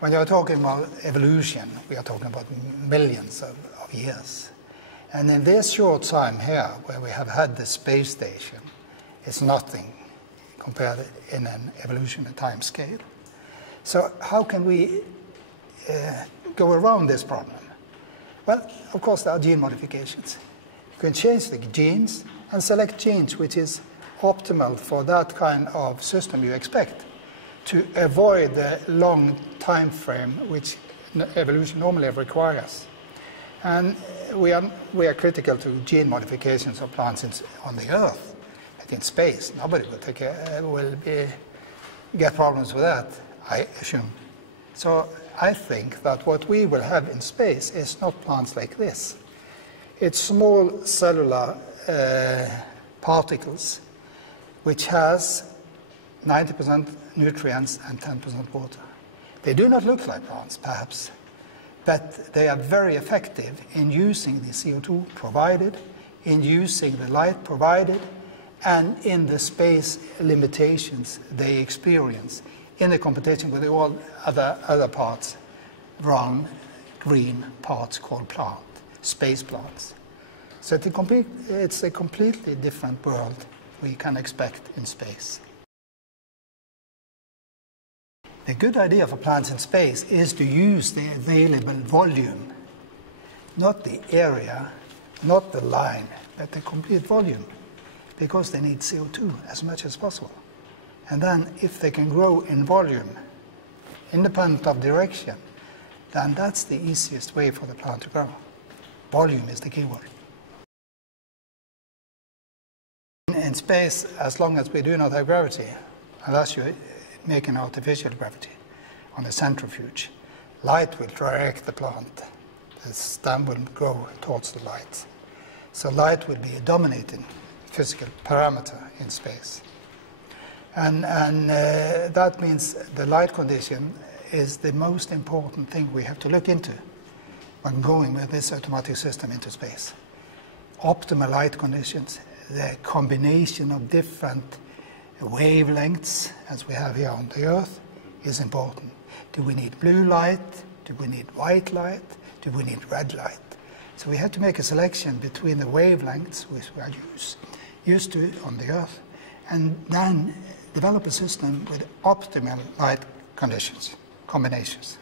When you're talking about evolution, we are talking about millions of years. And in this short time here, where we have had the space station, it's nothing compared in an evolutionary time scale. So how can we go around this problem? Well, of course, there are gene modifications. You can change the genes and select genes which is optimal for that kind of system you expect, to avoid the long time frame which evolution normally requires. And we are critical to gene modifications of plants on the Earth, but in space, nobody will get problems with that, I assume. So I think that what we will have in space is not plants like this. It's small cellular particles which has 90% nutrients and 10% water. They do not look like plants, perhaps, but they are very effective in using the CO2 provided, in using the light provided, and in the space limitations they experience in the competition with all other parts, brown, green parts called plant, space plants. So it's a completely different world we can expect in space. The good idea for plants in space is to use the available volume, not the area, not the line, but the complete volume, because they need CO2 as much as possible. And then if they can grow in volume, independent of direction, then that's the easiest way for the plant to grow. Volume is the key word. In space, as long as we do not have gravity, unless you make an artificial gravity on the centrifuge, light will direct the plant. The stem will grow towards the light. So light will be a dominating physical parameter in space. And that means the light condition is the most important thing we have to look into when going with this automatic system into space. Optimal light conditions, the combination of different wavelengths, as we have here on the Earth, is important. Do we need blue light? Do we need white light? Do we need red light? So we have to make a selection between the wavelengths which we are used to on the Earth, and then develop a system with optimal light conditions, combinations.